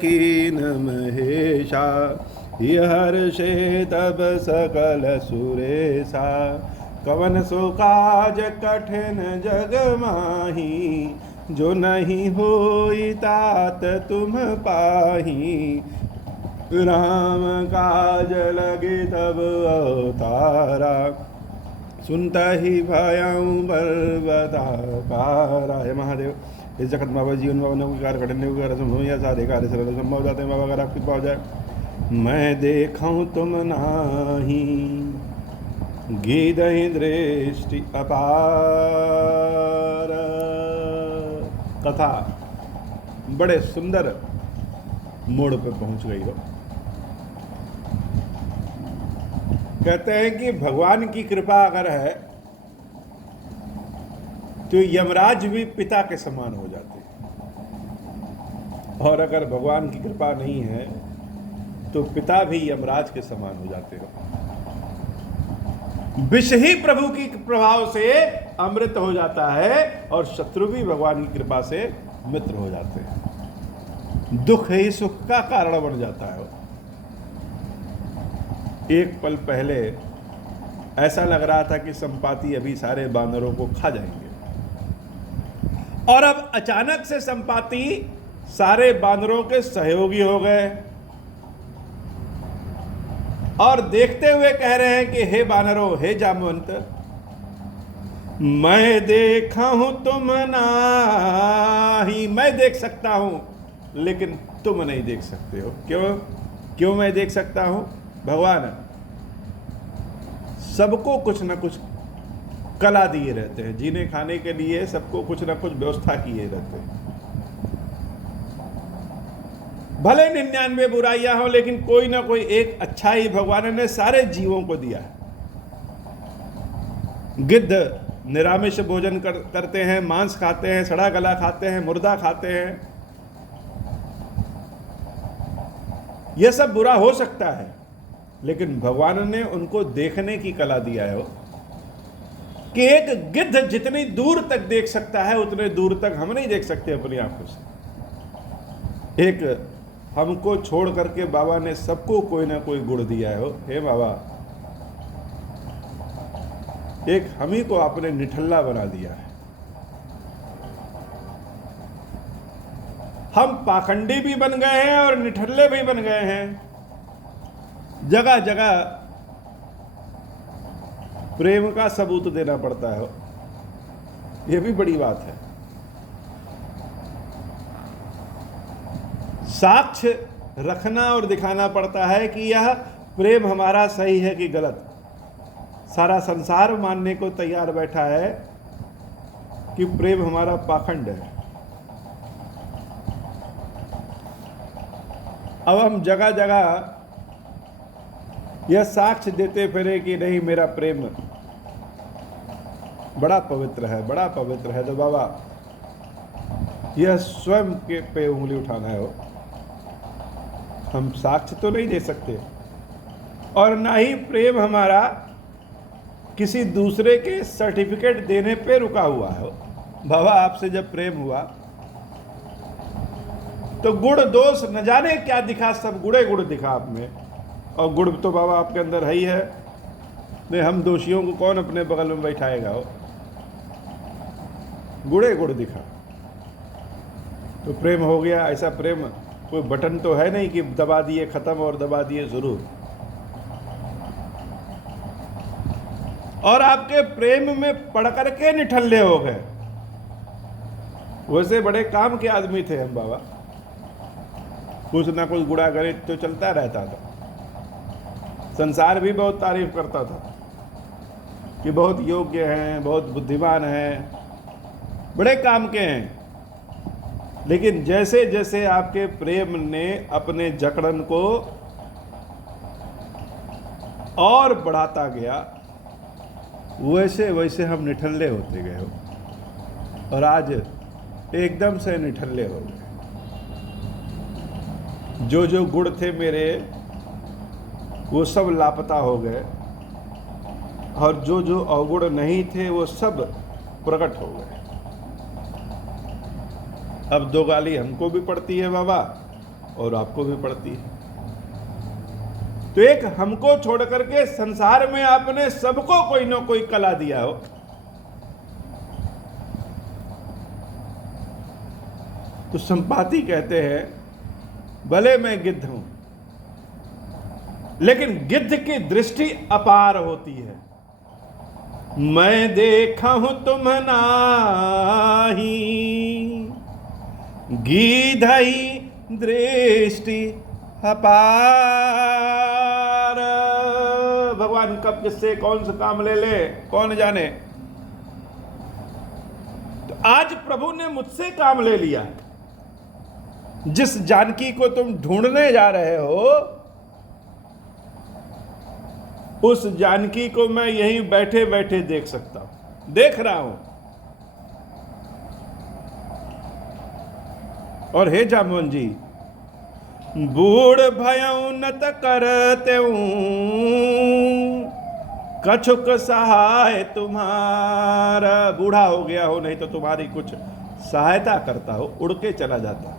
कीन महेशा, हर्षे तब सकल सुरेशा। कवन सो काज कठिन जग माही, जो नहीं होई तात तुम पाही। राम काज लगे तब अवतारा, सुनता ही भयं बरबदाकारा। हे महादेव, इस जगत बाबा जीवन बाबा नवकार कठिन युगार संभव साधे कार्य सरल संभव जाते बाबा अगर आपकी पाओ जाए। मैं देखूं तुम नाही, गीदहि दृष्टि अपार। कथा बड़े सुंदर मोड़ पे पहुंच गई हो। कहते हैं कि भगवान की कृपा अगर है तो यमराज भी पिता के समान हो जाते हैं, और अगर भगवान की कृपा नहीं है तो पिता भी यमराज के समान हो जाते हो। विष ही प्रभु की प्रभाव से अमृत हो जाता है, और शत्रु भी भगवान की कृपा से मित्र हो जाते हैं। दुख ही सुख का कारण बन जाता है। एक पल पहले ऐसा लग रहा था कि संपाति अभी सारे बानरों को खा जाएंगे, और अब अचानक से संपाति सारे बानरों के सहयोगी हो गए, और देखते हुए कह रहे हैं कि हे बानरों, हे जामवंत, मैं देखा हूं तुम नाही। मैं देख सकता हूं लेकिन तुम नहीं देख सकते हो। क्यों मैं देख सकता हूं? भगवान सबको कुछ ना कुछ कला दिए रहते हैं, जीने खाने के लिए सबको कुछ ना कुछ व्यवस्था किए रहते हैं। भले 99 बुराइयां हो, लेकिन कोई ना कोई एक अच्छाई भगवान ने सारे जीवों को दिया है। गिद्ध निरामिष भोजन करते हैं, मांस खाते हैं, सड़ा गला खाते हैं, मुर्दा खाते हैं। यह सब बुरा हो सकता है, लेकिन भगवान ने उनको देखने की कला दिया है कि एक गिद्ध जितनी दूर तक देख सकता है उतने दूर तक हम नहीं देख सकते अपनी आंखों से। एक हमको छोड़ करके बाबा ने सबको कोई ना कोई गुण दिया है। हे बाबा, एक हम ही को आपने निठल्ला बना दिया है। हम पाखंडी भी बन गए हैं और निठल्ले भी बन गए हैं। जगह जगह प्रेम का सबूत देना पड़ता है, यह भी बड़ी बात है। साक्ष्य रखना और दिखाना पड़ता है कि यह प्रेम हमारा सही है कि गलत। सारा संसार मानने को तैयार बैठा है कि प्रेम हमारा पाखंड है। अब हम जगह जगह यह साक्ष्य देते फिरे कि नहीं, मेरा प्रेम बड़ा पवित्र है, बड़ा पवित्र है। तो बाबा, यह स्वयं के पे उंगली उठाना है। हम साक्ष्य तो नहीं दे सकते, और ना ही प्रेम हमारा किसी दूसरे के सर्टिफिकेट देने पे रुका हुआ है। बाबा, आपसे जब प्रेम हुआ तो गुण दोष न जाने क्या दिखा, सब गुड़े गुड़ दिखा आप में। और गुड़ तो बाबा आपके अंदर है ही है। नहीं, हम दोषियों को कौन अपने बगल में बैठाएगा? हो गुड़े गुड़ दिखा तो प्रेम हो गया। ऐसा प्रेम कोई बटन तो है नहीं कि दबा दिए खत्म और दबा दिए जरूर। और आपके प्रेम में पड़ करके निठल्ले हो गए। वैसे बड़े काम के आदमी थे हम बाबा, कुछ ना कुछ गुड़ा गणित तो चलता रहता था। संसार भी बहुत तारीफ करता था कि बहुत योग्य हैं, बहुत बुद्धिमान हैं, बड़े काम के हैं। लेकिन जैसे जैसे आपके प्रेम ने अपने जकड़न को और बढ़ाता गया, वैसे वैसे हम निठल्ले होते गए हो, और आज एकदम से निठल्ले हो गए। जो जो गुण थे मेरे वो सब लापता हो गए, और जो जो अवगुण नहीं थे वो सब प्रकट हो गए। अब दो गाली हमको भी पड़ती है बाबा, और आपको भी पड़ती है। तो एक हमको छोड़ करके संसार में आपने सबको कोई ना कोई कला दिया हो। तो संपाति कहते हैं भले मैं गिद्ध हूं, लेकिन गिद्ध की दृष्टि अपार होती है। मैं देखा हूं तुम नाही, गीधई दृष्टि अपार। भगवान कब किससे कौन सा काम ले ले कौन जाने। तो आज प्रभु ने मुझसे काम ले लिया। जिस जानकी को तुम ढूंढने जा रहे हो, उस जानकी को मैं यहीं बैठे बैठे देख सकता हूं, देख रहा हूं। और हे जामवन जी, बूढ़ भयऊ नत करते कछुक सहाय तुम्हारा। बूढ़ा हो गया हो, नहीं तो तुम्हारी कुछ सहायता करता हो, उड़ के चला जाता।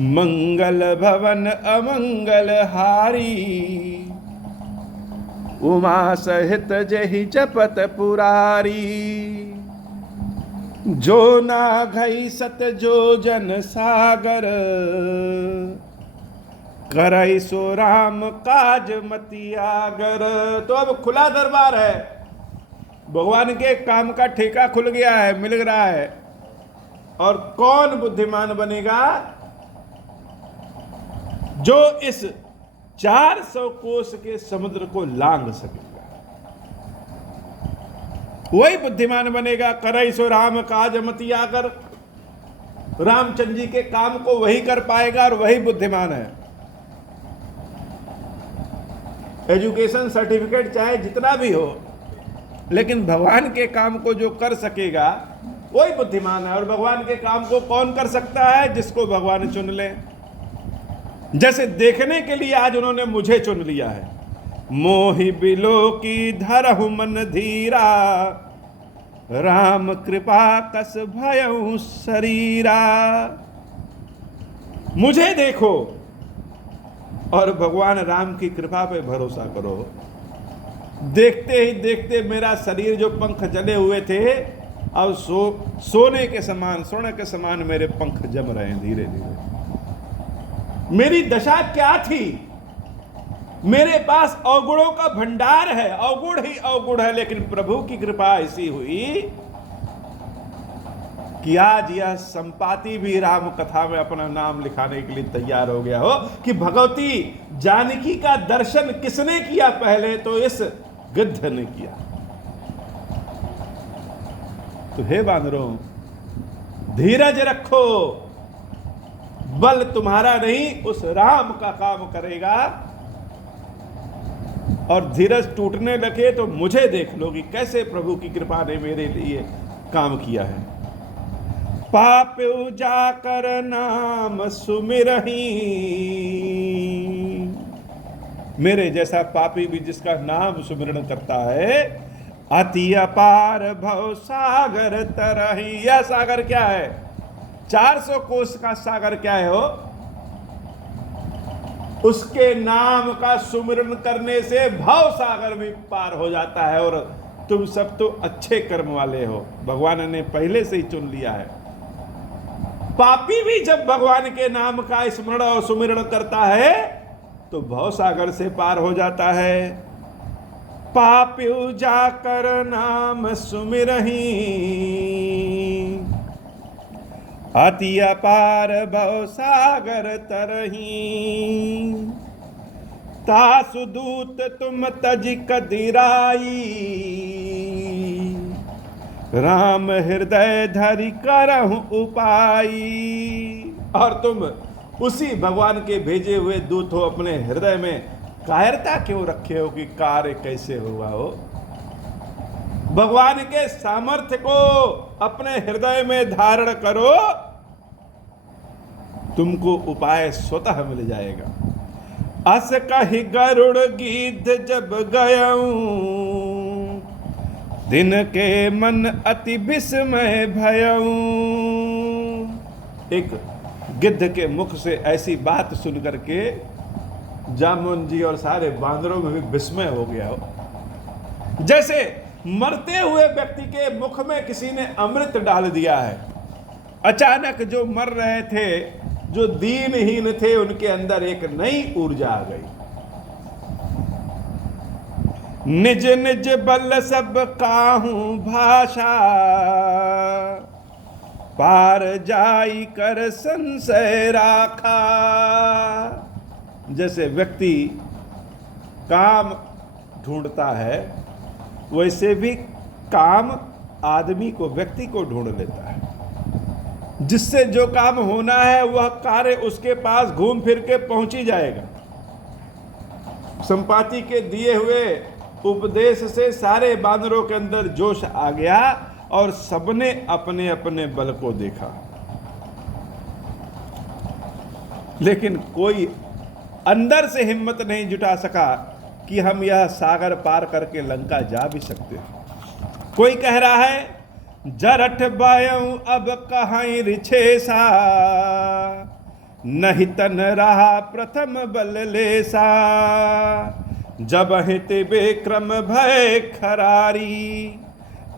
मंगल भवन अमंगल हारी, उमा सहित जहि जपत पुरारी। जो ना घई सत जो जन सागर, करई सो राम काज मतियागर। तो अब खुला दरबार है, भगवान के काम का ठेका खुल गया है, मिल रहा है। और कौन बुद्धिमान बनेगा जो इस 400 कोस के समुद्र को लांघ सकेगा? वही बुद्धिमान बनेगा। करई सो राम काज मतियागर, रामचंद्र जी के काम को वही कर पाएगा और वही बुद्धिमान है। एजुकेशन सर्टिफिकेट चाहे जितना भी हो, लेकिन भगवान के काम को जो कर सकेगा वही बुद्धिमान है। और भगवान के काम को कौन कर सकता है? जिसको भगवान चुन ले। जैसे देखने के लिए आज उन्होंने मुझे चुन लिया है। मोहि बिलो की धरहु मन धीरा, राम कृपा कस भयउ शरीरा। मुझे देखो और भगवान राम की कृपा पे भरोसा करो। देखते ही देखते मेरा शरीर जो पंख जले हुए थे, अब सोने के समान, सोने के समान मेरे पंख जम रहे हैं धीरे धीरे। मेरी दशा क्या थी? मेरे पास अवगुणों का भंडार है, अवगुण ही अवगुण है, लेकिन प्रभु की कृपा ऐसी हुई कि आज यह संपाति भी राम कथा में अपना नाम लिखाने के लिए तैयार हो गया हो कि भगवती जानकी का दर्शन किसने किया पहले? तो इस गिद्ध ने किया। तो हे बानरों, धीरज रखो, बल तुम्हारा नहीं उस राम का काम करेगा। और धीरज टूटने लगे तो मुझे देख लो कि कैसे प्रभु की कृपा ने मेरे लिए काम किया है। पाप जाकर नाम सुमिरही, मेरे जैसा पापी भी जिसका नाम सुमिरन करता है, अति अपार भव सागर तरही। यह सागर क्या है? 400 कोस का सागर क्या है हो? उसके नाम का सुमिरन करने से भव सागर भी पार हो जाता है। और तुम सब तो अच्छे कर्म वाले हो, भगवान ने पहले से ही चुन लिया है। पापी भी जब भगवान के नाम का स्मरण और सुमिरन करता है तो भव सागर से पार हो जाता है। पापी जाकर नाम सुमिरही, अति अपार भव सागर तरही। तासु दूत तुम तज कदिराई, राम हृदय धरि करहु उपाई। और तुम उसी भगवान के भेजे हुए दूत हो, अपने हृदय में कायरता क्यों रखे हो कि कार्य कैसे हुआ हो? भगवान के सामर्थ्य को अपने हृदय में धारण करो, तुमको उपाय स्वतः मिल जाएगा। अस कहि गरुड़ गीध जब गयऊं, दिन के मन अति विस्मय भयऊं। एक गिद्ध के मुख से ऐसी बात सुन करके जामुन जी और सारे बांदरों में भी विस्मय हो गया हो। जैसे मरते हुए व्यक्ति के मुख में किसी ने अमृत डाल दिया है। अचानक जो मर रहे थे, जो दीनहीन थे, उनके अंदर एक नई ऊर्जा आ गई। निज निज बल सब काहू भाषा, पार जाई कर संशय राखा। जैसे व्यक्ति काम ढूंढता है, वैसे भी काम आदमी को, व्यक्ति को ढूंढ लेता है। जिससे जो काम होना है वह कार्य उसके पास घूम फिर के पहुंच ही जाएगा। संपाति के दिए हुए उपदेश से सारे बानरों के अंदर जोश आ गया और सबने अपने अपने बल को देखा, लेकिन कोई अंदर से हिम्मत नहीं जुटा सका कि हम यह सागर पार करके लंका जा भी सकते हैं। कोई कह रहा है जरठ बायऊ अब कहां रिछेसा, नहीं तन रहा प्रथम बल लेसा। जब हित विक्रम भय खरारी,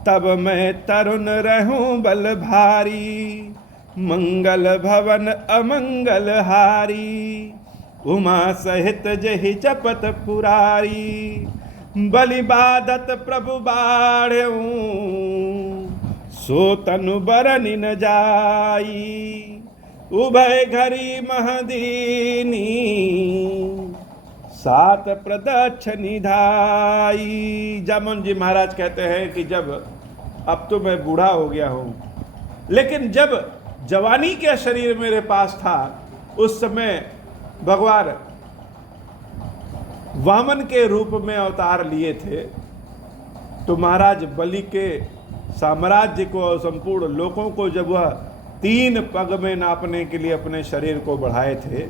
तब मैं तरुण रहूं बल भारी। मंगल भवन अमंगल हारी, उमा सहित जहि जपत पुरारी। बलि बाधत प्रभु बाढ़ऊ, सो तनु बरनि न जाई। उभय घरी महदीनी, सात प्रदक्षिणी धाई। जामुन जी महाराज कहते हैं कि जब अब तो मैं बूढ़ा हो गया हूं, लेकिन जब जवानी का शरीर मेरे पास था, उस समय भगवान वामन के रूप में अवतार लिए थे। तो महाराज बलि के साम्राज्य को और संपूर्ण लोकों को जब वह 3 पग में नापने के लिए अपने शरीर को बढ़ाए थे,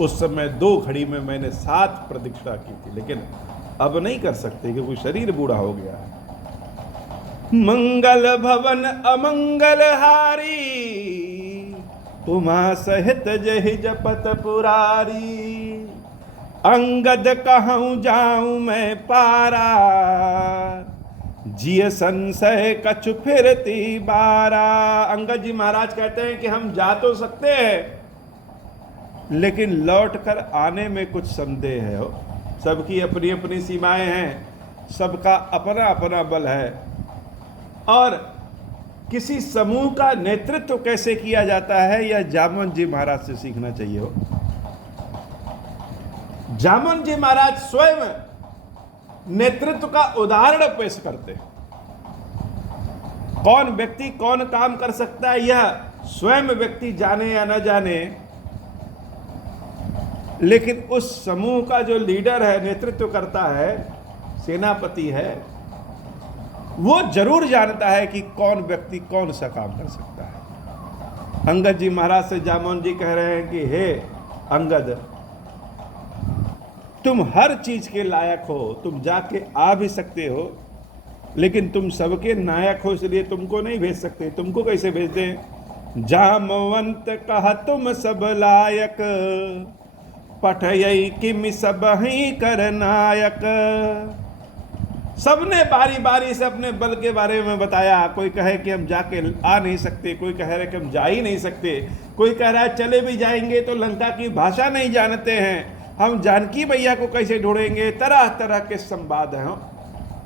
उस समय 2 घड़ी में मैंने 7 प्रदक्षिणा की थी, लेकिन अब नहीं कर सकते क्योंकि शरीर बूढ़ा हो गया है। मंगल भवन अमंगल हारी, उमा सहित जहि जपत पुरारी। अंगद कहूँ जाऊं मैं पारा, जिय संशय कछु फिरती बारा। अंगद जी महाराज कहते हैं कि हम जा तो सकते हैं, लेकिन लौटकर आने में कुछ संदेह है। हो सबकी अपनी अपनी सीमाएं हैं, सबका अपना अपना बल है, और किसी समूह का नेतृत्व कैसे किया जाता है यह जामुन जी महाराज से सीखना चाहिए। हो जामुन जी महाराज स्वयं नेतृत्व का उदाहरण पेश करते हैं। कौन व्यक्ति कौन काम कर सकता है यह स्वयं व्यक्ति जाने या न जाने, लेकिन उस समूह का जो लीडर है, नेतृत्व करता है, सेनापति है, वो जरूर जानता है कि कौन व्यक्ति कौन सा काम कर सकता है। अंगद जी महाराज से जामुन जी कह रहे हैं कि हे अंगद, तुम हर चीज के लायक हो, तुम जाके आ भी सकते हो, लेकिन तुम सबके नायक हो, इसलिए तुमको नहीं भेज सकते। तुमको कैसे भेज दें? जामवंत कहा तुम सब लायक, पठयई किमि सब ही कर नायक। सबने बारी बारी से अपने बल के बारे में बताया। कोई कहे कि हम जाके आ नहीं सकते, कोई कह रहे कि हम जा ही नहीं सकते, कोई कह रहा है चले भी जाएंगे तो लंका की भाषा नहीं जानते हैं, हम जानकी मैया को कैसे ढूंढेंगे। तरह तरह के संवाद हैं,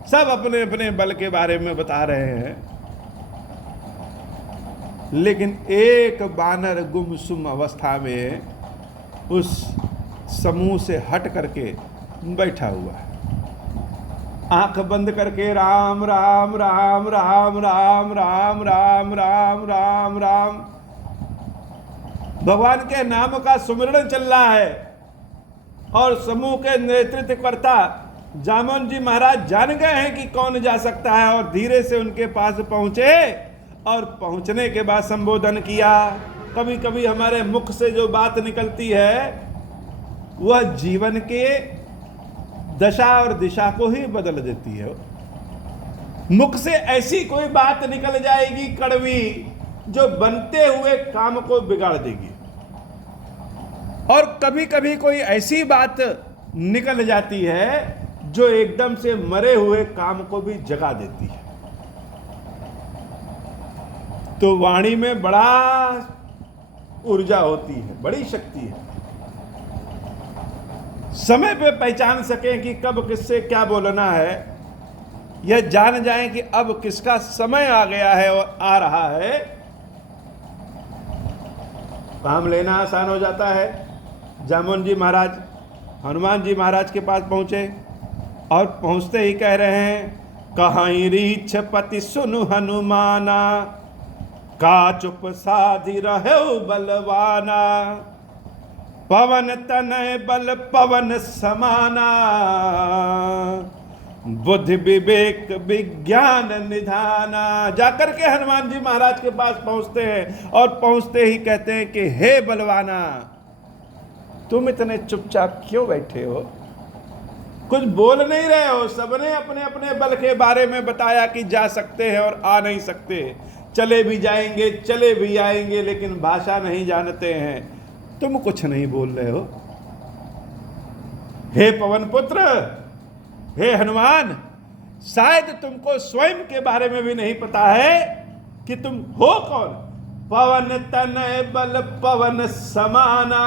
सब अपने अपने बल के बारे में बता रहे हैं। लेकिन एक बानर गुमसुम अवस्था में उस समूह से हट करके बैठा हुआ है, आंख बंद करके राम राम राम राम राम राम राम राम राम राम भगवान के नाम का सुमिरन चल रहा है। और समूह के नेतृत्व करता जामुन जी महाराज जान गए हैं कि कौन जा सकता है, और धीरे से उनके पास पहुंचे और पहुंचने के बाद संबोधन किया। कभी कभी हमारे मुख से जो बात निकलती है वह जीवन के दशा और दिशा को ही बदल देती है। मुख से ऐसी कोई बात निकल जाएगी कड़वी जो बनते हुए काम को बिगाड़ देगी। और कभी कभी कोई ऐसी बात निकल जाती है जो एकदम से मरे हुए काम को भी जगा देती है। तो वाणी में बड़ा ऊर्जा होती है, बड़ी शक्ति है। समय पे पहचान सकें कि कब किससे क्या बोलना है, यह जान जाएं कि अब किसका समय आ गया है और आ रहा है, काम लेना आसान हो जाता है। जामुन जी महाराज हनुमान जी महाराज के पास पहुंचे और पहुंचते ही कह रहे हैं, कहीं रीछ पति सुनु हनुमाना, का चुप साधि रहे बलवाना, पवन तनय बल पवन समाना, बुद्धि विवेक विज्ञान निधाना। जाकर के हनुमान जी महाराज के पास पहुंचते हैं और पहुंचते ही कहते हैं कि हे बलवाना, तुम इतने चुपचाप क्यों बैठे हो, कुछ बोल नहीं रहे हो। सबने अपने अपने बल के बारे में बताया कि जा सकते हैं और आ नहीं सकते, चले भी जाएंगे चले भी आएंगे, लेकिन भाषा नहीं जानते हैं। तुम कुछ नहीं बोल रहे हो। हे पवन पुत्र, हे हनुमान, शायद तुमको स्वयं के बारे में भी नहीं पता है कि तुम हो कौन। पवन तनय बल पवन समाना,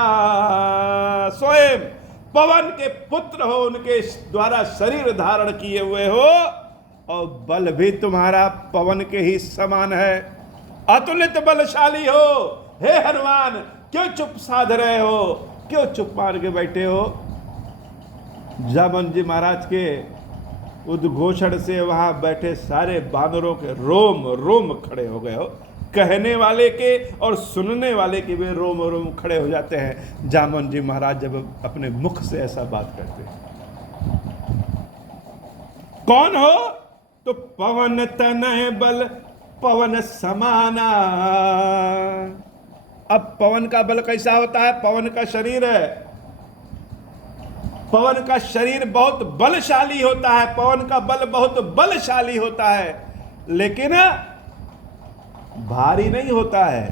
स्वयं पवन के पुत्र हो, उनके द्वारा शरीर धारण किए हुए हो, और बल भी तुम्हारा पवन के ही समान है, अतुलित बलशाली हो। हे हनुमान, क्यों चुप साध रहे हो, क्यों चुप मार के बैठे हो। जामुन जी महाराज के उद्घोषण से वहां बैठे सारे बानरों के रोम रोम खड़े हो गए हो। कहने वाले के और सुनने वाले के भी रोम रोम खड़े हो जाते हैं जामुन जी महाराज जब अपने मुख से ऐसा बात करते हैं। कौन हो, तो पवन तनय बल पवन समाना। अब पवन का बल कैसा होता है, पवन का शरीर है, पवन का शरीर बहुत बलशाली होता है, पवन का बल बहुत बलशाली होता है, लेकिन भारी नहीं होता है।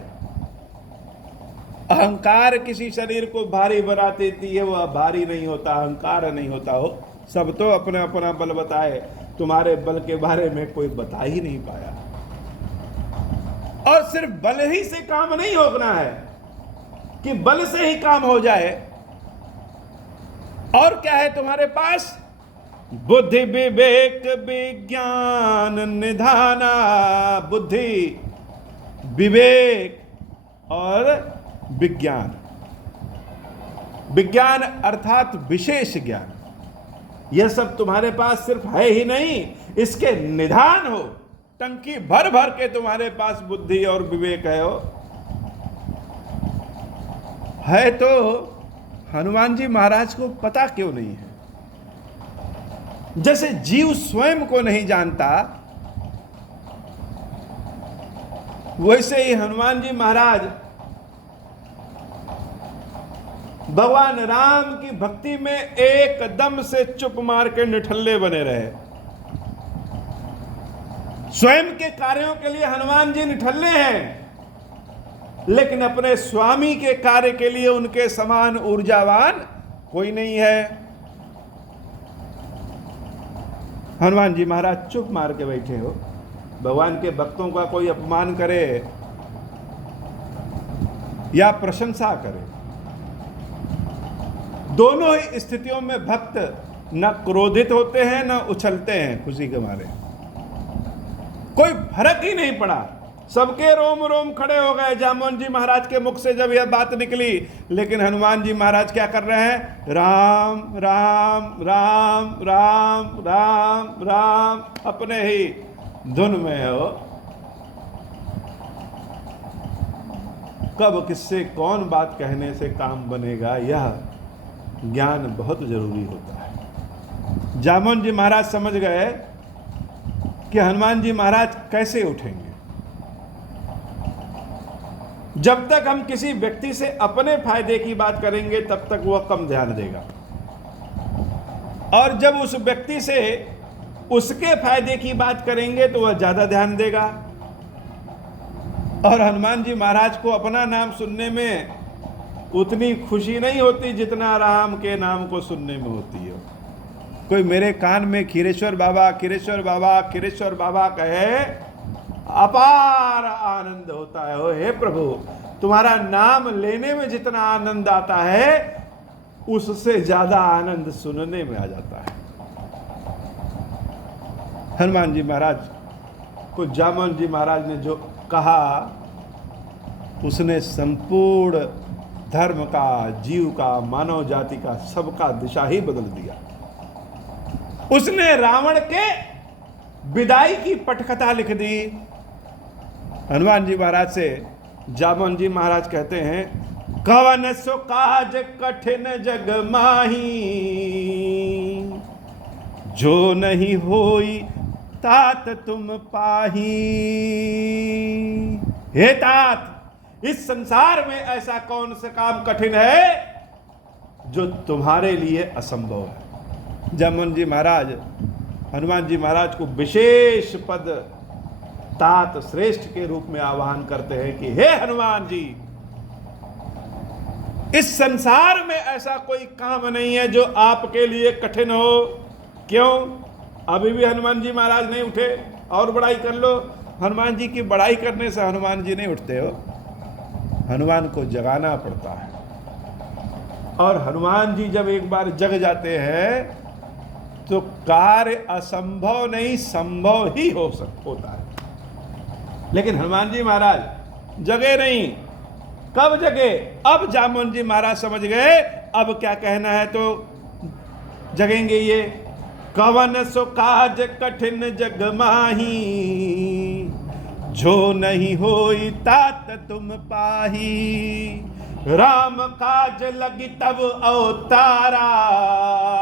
अहंकार किसी शरीर को भारी बना देती है, वह भारी नहीं होता, अहंकार नहीं होता हो। सब तो अपना अपना बल बताए, तुम्हारे बल के बारे में कोई बता ही नहीं पाया। और सिर्फ बल ही से काम नहीं होना है कि बल से ही काम हो जाए। और क्या है तुम्हारे पास, बुद्धि विवेक विज्ञान निधाना। बुद्धि, विवेक और विज्ञान। विज्ञान अर्थात विशेष ज्ञान, यह सब तुम्हारे पास सिर्फ है ही नहीं, इसके निधान हो। टंकी भर भर के तुम्हारे पास बुद्धि और विवेक है तो हनुमान जी महाराज को पता क्यों नहीं है। जैसे जीव स्वयं को नहीं जानता, वैसे ही हनुमान जी महाराज भगवान राम की भक्ति में एकदम से चुप मार के निठल्ले बने रहे। स्वयं के कार्यों के लिए हनुमान जी निठल्ले हैं, लेकिन अपने स्वामी के कार्य के लिए उनके समान ऊर्जावान कोई नहीं है। हनुमान जी महाराज चुप मार के बैठे हो। भगवान के भक्तों का कोई अपमान करे या प्रशंसा करे, दोनों ही स्थितियों में भक्त न क्रोधित होते हैं न उछलते हैं खुशी के मारे। कोई फर्क ही नहीं पड़ा, सबके रोम रोम खड़े हो गए जामुन जी महाराज के मुख से जब यह बात निकली। लेकिन हनुमान जी महाराज क्या कर रहे हैं, राम राम राम राम राम राम, अपने ही धुन में हो। कब किससे कौन बात कहने से काम बनेगा, यह ज्ञान बहुत जरूरी होता है। जामुन जी महाराज समझ गए कि हनुमान जी महाराज कैसे उठेंगे। जब तक हम किसी व्यक्ति से अपने फायदे की बात करेंगे तब तक वह कम ध्यान देगा, और जब उस व्यक्ति से उसके फायदे की बात करेंगे तो वह ज्यादा ध्यान देगा। और हनुमान जी महाराज को अपना नाम सुनने में उतनी खुशी नहीं होती जितना राम के नाम को सुनने में होती है। कोई मेरे कान में खीरेश्वर बाबा खीरेश्वर बाबा खीरेश्वर बाबा कहे, अपार आनंद होता है। ओ हे प्रभु, तुम्हारा नाम लेने में जितना आनंद आता है उससे ज्यादा आनंद सुनने में आ जाता है। हनुमान जी महाराज को जामवंत जी महाराज ने जो कहा उसने संपूर्ण धर्म का, जीव का, मानव जाति का, सबका दिशा ही बदल दिया। उसने रावण के विदाई की पटकथा लिख दी। हनुमान जी महाराज से जामवंत जी महाराज कहते हैं, कवन सो काज कठिन जग माही, जो नहीं होई तात तुम पाही। हे तात, इस संसार में ऐसा कौन सा काम कठिन है जो तुम्हारे लिए असंभव है। जामवंत जी महाराज हनुमान जी महाराज को विशेष पद तात श्रेष्ठ के रूप में आह्वान करते हैं कि हे हनुमान जी, इस संसार में ऐसा कोई काम नहीं है जो आपके लिए कठिन हो। क्यों? अभी भी हनुमान जी महाराज नहीं उठे, और बड़ाई कर लो। हनुमान जी की बड़ाई करने से हनुमान जी नहीं उठते हो, हनुमान को जगाना पड़ता है। और हनुमान जी जब एक बार जग जाते हैं तो कार्य असंभव नहीं, संभव ही होता है। लेकिन हनुमान जी महाराज जगे नहीं। कब जगे? अब जामवंत जी महाराज समझ गए अब क्या कहना है तो जगेंगे ये। कवन सो काज कठिन जग माही, जो नहीं होई तात तुम पाही। राम काज लगी तब अवतारा।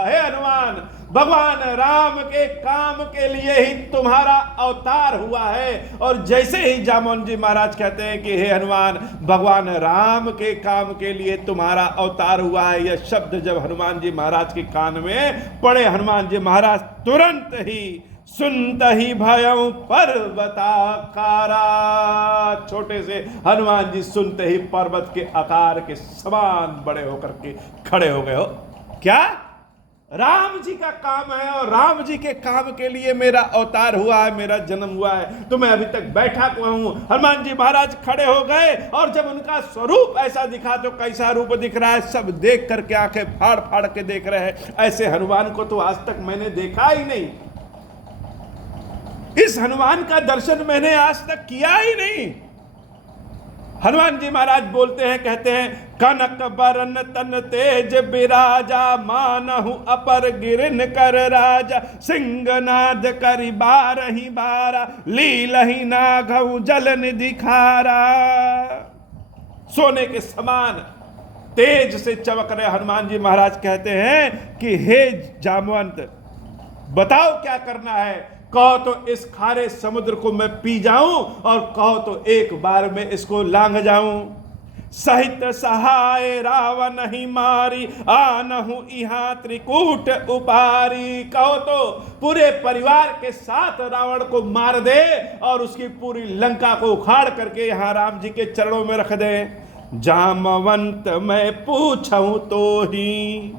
हे हनुमान, भगवान राम के काम के लिए ही तुम्हारा अवतार हुआ है। और जैसे ही जामवंत जी महाराज कहते हैं कि हे हनुमान, भगवान राम के काम के लिए तुम्हारा अवतार हुआ है, यह शब्द जब हनुमान जी महाराज के कान में पड़े, हनुमान जी महाराज तुरंत ही सुनत ही भयं पर्वताकारा। छोटे से हनुमान जी सुनते ही पर्वत के आकार के समान बड़े होकर के खड़े हो गए हो। क्या? राम जी का काम है और राम जी के काम के लिए मेरा अवतार हुआ है, मेरा जन्म हुआ है, तो मैं अभी तक बैठा हुआ हूं। हनुमान जी महाराज खड़े हो गए और जब उनका स्वरूप ऐसा दिखा तो कैसा रूप दिख रहा है, सब देख करके आंखें फाड़ फाड़ के देख रहे हैं। ऐसे हनुमान को तो आज तक मैंने देखा ही नहीं, इस हनुमान का दर्शन मैंने आज तक किया ही नहीं। हनुमान जी महाराज बोलते हैं, कहते हैं, कनक बरन तन तेज बिराजा, मानहु अपर गिरन कर राजा। सिंहनाद करि बारहि बारा, लीलहि नाघउ जल निधि खारा। सोने के समान तेज से चमक रहे हनुमान जी महाराज कहते हैं कि हे जामवंत, बताओ क्या करना है। कहो तो इस खारे समुद्र को मैं पी जाऊं, और कहो तो एक बार में इसको लांघ जाऊं। सहित सहाय रावण ही मारी, आनहु इहां त्रिकूट उपारी। कहो तो पूरे परिवार के साथ रावण को मार दे और उसकी पूरी लंका को उखाड़ करके यहां राम जी के चरणों में रख दे। जामवंत मैं पूछूं तो ही,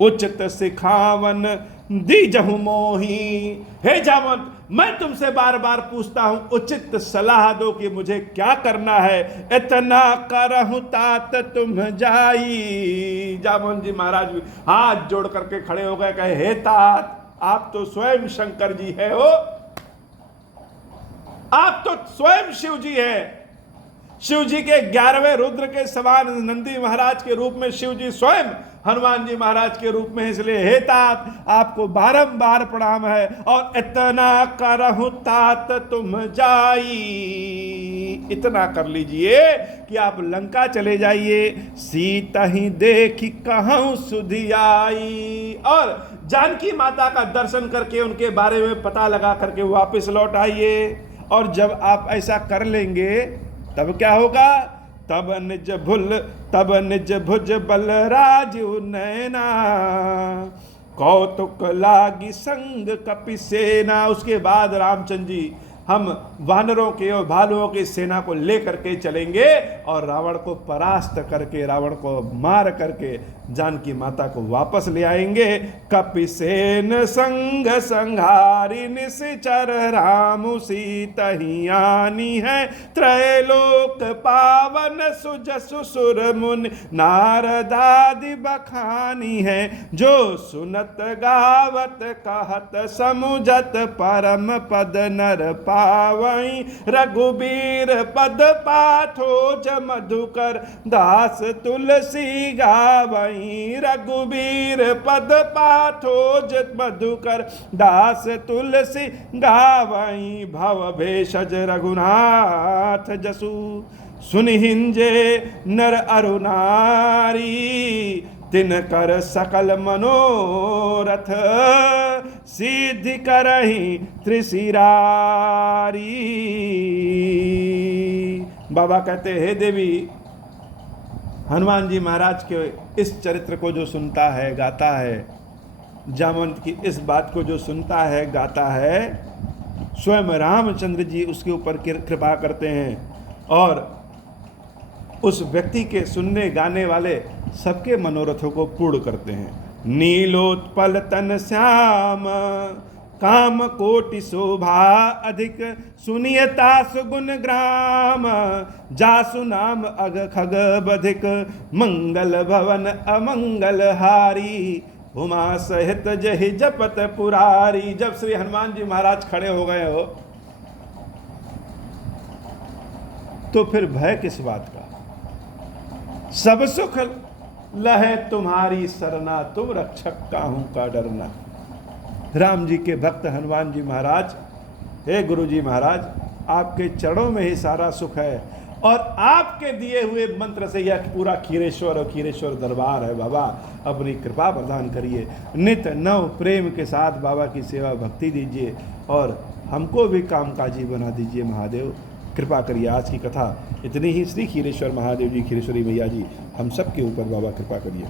उचित सिखावन दीजहु मोही। हे जामवंत, मैं तुमसे बार बार पूछता हूं, उचित सलाह दो कि मुझे क्या करना है। इतना करहु तात तुम जाई। जामवंत जी महाराज भी हाथ जोड़ करके खड़े हो गए, कहे, हे तात, आप तो स्वयं शंकर जी है हो, आप तो स्वयं शिव जी है। शिव जी के 11वें रुद्र के समान नंदी महाराज के रूप में शिव जी स्वयं हनुमान जी महाराज के रूप में, इसलिए हे तात, आपको बारंबार प्रणाम है। और इतना करहु तात तुम जाई, इतना कर लीजिए कि आप लंका चले जाइए। सीता ही देखी कहूं सुधि आई, और जानकी माता का दर्शन करके उनके बारे में पता लगा करके वापस लौट आइए। और जब आप ऐसा कर लेंगे तब क्या होगा? तब निज भुज बल राजीव नैना, कौतुक लागी संग कपि सेना। उसके बाद रामचंद्र जी हम वानरों के और भालुओं की सेना को लेकर के चलेंगे और रावण को परास्त करके, रावण को मार करके जानकी माता को वापस ले आएंगे। कपिसेन संग संहारी निश्चर राम सीता ही आनी है, त्रैलोक पावन सुजसु सुर मुनि नारदादि बखानी है, जो सुनत गावत कहत समुझत परम पद नर पावई, रघुबीर पद पाथोज मधुकर दास तुलसी गावई, रघुबीर पद पाथोज मधुकर दास तुलसी गावई, भव भेषज रघुनाथ जसु सुनिहिंजे नर अरुनारी, तिन कर सकल मनोरथ सिद्धि करहि त्रिशिरारी। बाबा कहते हैं देवी, हनुमान जी महाराज के इस चरित्र को जो सुनता है, गाता है, जामवंत की इस बात को जो सुनता है, गाता है, स्वयं रामचंद्र जी उसके ऊपर कृपा करते हैं और उस व्यक्ति के सुनने गाने वाले सबके मनोरथों को पूर्ण करते हैं। नीलोत्पल तन श्याम काम कोटि शोभा अधिक, सुनियता सुगुण ग्राम जासु नाम अग खग बधिक, मंगल भवन अमंगल हारी उमा सहित जहि जपत पुरारी। जब श्री हनुमान जी महाराज खड़े हो गए हो तो फिर भय किस बात का? सब सुख लहे तुम्हारी सरना, तुम रक्षक काहू का डरना। राम जी के भक्त हनुमान जी महाराज, हे गुरु जी महाराज, आपके चरणों में ही सारा सुख है और आपके दिए हुए मंत्र से यह पूरा खीरेश्वर और खीरेश्वर दरबार है। बाबा अपनी कृपा प्रदान करिए, नित नव प्रेम के साथ बाबा की सेवा भक्ति दीजिए और हमको भी कामकाजी बना दीजिए महादेव। कृपा करिए। आज की कथा इतनी ही। श्री खीरेश्वर महादेव जी, खीरेश्वरी मैया जी, हम सब के ऊपर बाबा कृपा करिए।